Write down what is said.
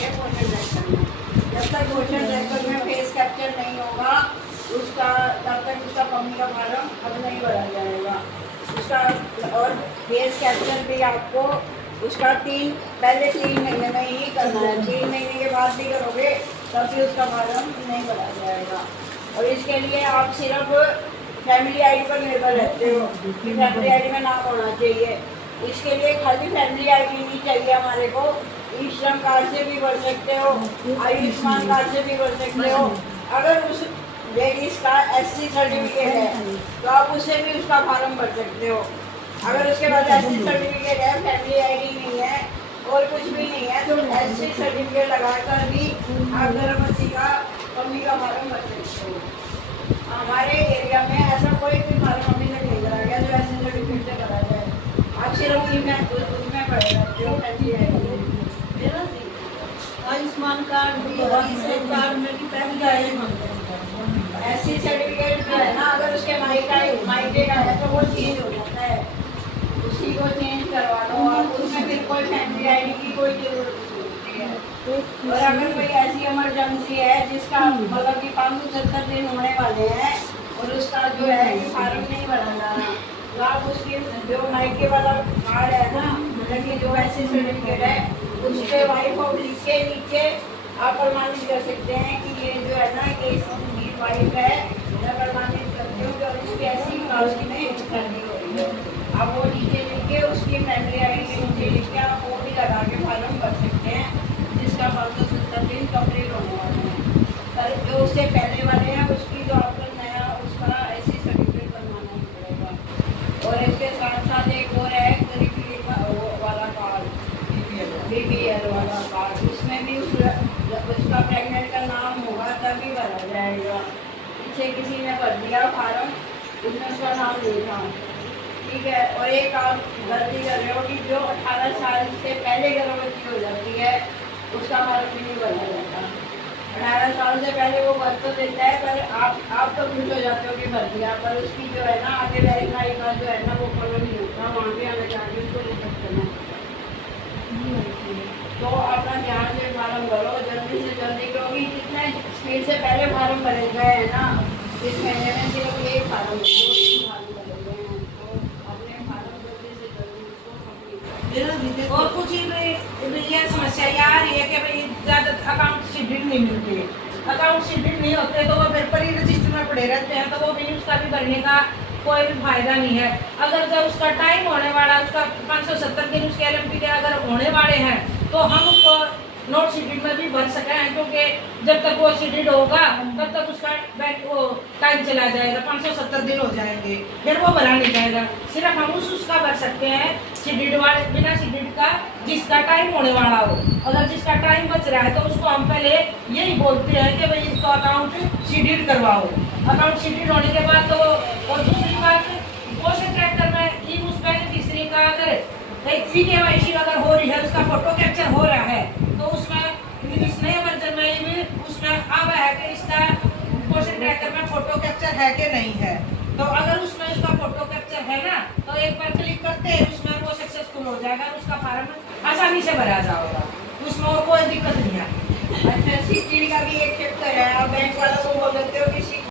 है portion tracker में। जब तक पोर्शन ट्रैकर में फेस कैप्चर नहीं होगा उसका तब तक उसका पम्मी का फार्म अब नहीं भरा जाएगा उसका। और फेस कैप्चर भी आपको उसका पहले 3 महीने में ही करना है। 3 महीने के बाद भी करोगे तब भी उसका फार्म नहीं भरा जाएगा। और इसके लिए आप सिर्फ फैमिली आईडी पर निर्भर रहते हो कि फैमिली आईडी में नाम होना चाहिए। इसके लिए खाली फैमिली आईडी नहीं चाहिए हमारे को। ई श्रम कार्ड से भी भर सकते हो, आयुष्मान कार्ड से भी भर सकते हो। अगर उस लेडीज का SC सर्टिफिकेट है तो आप उससे भी उसका फार्म भर सकते हो। अगर उसके बाद SC सर्टिफिकेट है, फैमिली आईडी नहीं है और कुछ भी नहीं है तो SC सर्टिफिकेट लगाकर भी आप गर्भवती का पम्मी का फार्म भर सकते हो। हमारे एरिया में ऐसा कोई भी फार्म अभी तक नहीं करा गया जो SC सर्टिफिकेट से करा जाए। आप सिर्फ उसमें पढ़े रहते हो फैमिली आईडी। आयुष्मान कार्ड भी कार्ड में भी फैमिली आईडी मांगते हैं। SC सर्टिफिकेट जो है ना अगर उसके मायके का है तो वो चेंज हो जाता है। उसी को चेंज करवा लो आप। उसमें फिर कोई फैमिली आईडी की कोई जरूरत नहीं होती है। और अगर कोई ऐसी इमरजेंसी है जिसका मतलब कि 570 दिन होने वाले हैं और उसका जो है कि फार्म नहीं भरा जा रहा तो आप उसकी जो मायके वाला कार्ड है ना मतलब कि जो SC सर्टिफिकेट है उस पर वाइफ और लिख के नीचे आप प्रमाणित कर सकते हैं कि ये जो है ना कि इसकी वाइफ है। मैं प्रमाणित करती हूँ कि इसकी ऐसी कास्ट में शादी हो रही है। आप वो नीचे लिख के उसकी फैमिली आईडी के नीचे लिख के आप वो भी लगा के फार्म भर सकते हैं जिसका 570 दिन कंप्लीट होने वाले हैं। पर जो उससे पहले वाले हैं उसकी जो आपको नया उसका SC सर्टिफिकेट बनवाना ही पड़ेगा। और इसके साथ साथ एक और है गरीबी वाला कार्ड, BPL वाला कार्ड। उसमें भी उसका प्रेग्नेंट का नाम होगा तभी भरा जाएगा। पीछे किसी ने भर दिया फार्म उसमें उसका नाम लिखा, ठीक है। और एक आप गलती कर रहे हो कि जो 18 साल से पहले गर्भवती हो जाती है उसका फार्म भी नहीं भरा जाता। 18 साल से पहले वो भर तो देता है पर आप तो खुश हो जाते हो कि भर दिया, पर उसकी जो है ना आगे वेरीफाई का जो है ना वो फॉलो नहीं होता। वहाँ पे हमें जाके उसको रिजेक्ट करना पड़ता है। तो अपना ध्यान से फार्म भरो जल्दी से जल्दी, क्योंकि जितने स्पीड से पहले फार्म भरे गए हैं ना इस महीने में सिर्फ एक फार्म भरे गए हैं। तो अपने फार्म जल्दी से जल्दी उसको कंप्लीट करो। और कुछ ये समस्या ये आ रही है कि भाई ज्यादा अकाउंट शीट नहीं मिलती। अकाउंट शीट नहीं होते तो वो पेपर ही रजिस्टर में पड़े रहते हैं तो वो भी उसका भी भरने का कोई भी फायदा नहीं है। अगर जब उसका टाइम होने वाला उसका 570 दिन उसके LMP के अगर होने वाले हैं तो हम उसको नोट शीट में भी भर सके हैं, क्योंकि जब तक वो शीटेड होगा तब तक उसका बैंक वो टाइम चला जाएगा। 570 दिन हो जाएंगे फिर वो भरा नहीं जाएगा। सिर्फ हम उसका भर सकते हैं शीटेड वाले बिना शीटेड का जिसका टाइम होने वाला हो। अगर जिसका टाइम बच रहा है तो उसको हम पहले यही बोलते हैं कि भाई इसको अकाउंट शीटेड करवाओ। अकाउंट शीटेड होने के बाद तो और दूसरी बात पोर्शन ट्रैकर में ई उस बेनिफिशियरी का अगर CKYC अगर हो रही है उसका फोटो कैप्चर हो रहा है तो उसमें इस नए वर्जन में भी उसमें अब है कि इसका पोर्शन ट्रैकर में फोटो कैप्चर है कि नहीं है। तो अगर उसमें उसका फोटो कैप्चर है ना तो एक बार क्लिक करते हैं उसमें वो सक्सेसफुल हो जाएगा। उसका फार्म आसानी से भरा जाएगा, उसमें और कोई दिक्कत नहीं आएगी। अच्छा, CTD का भी एक चक्कर है। आप बैंक वालों को बोल देते हो कि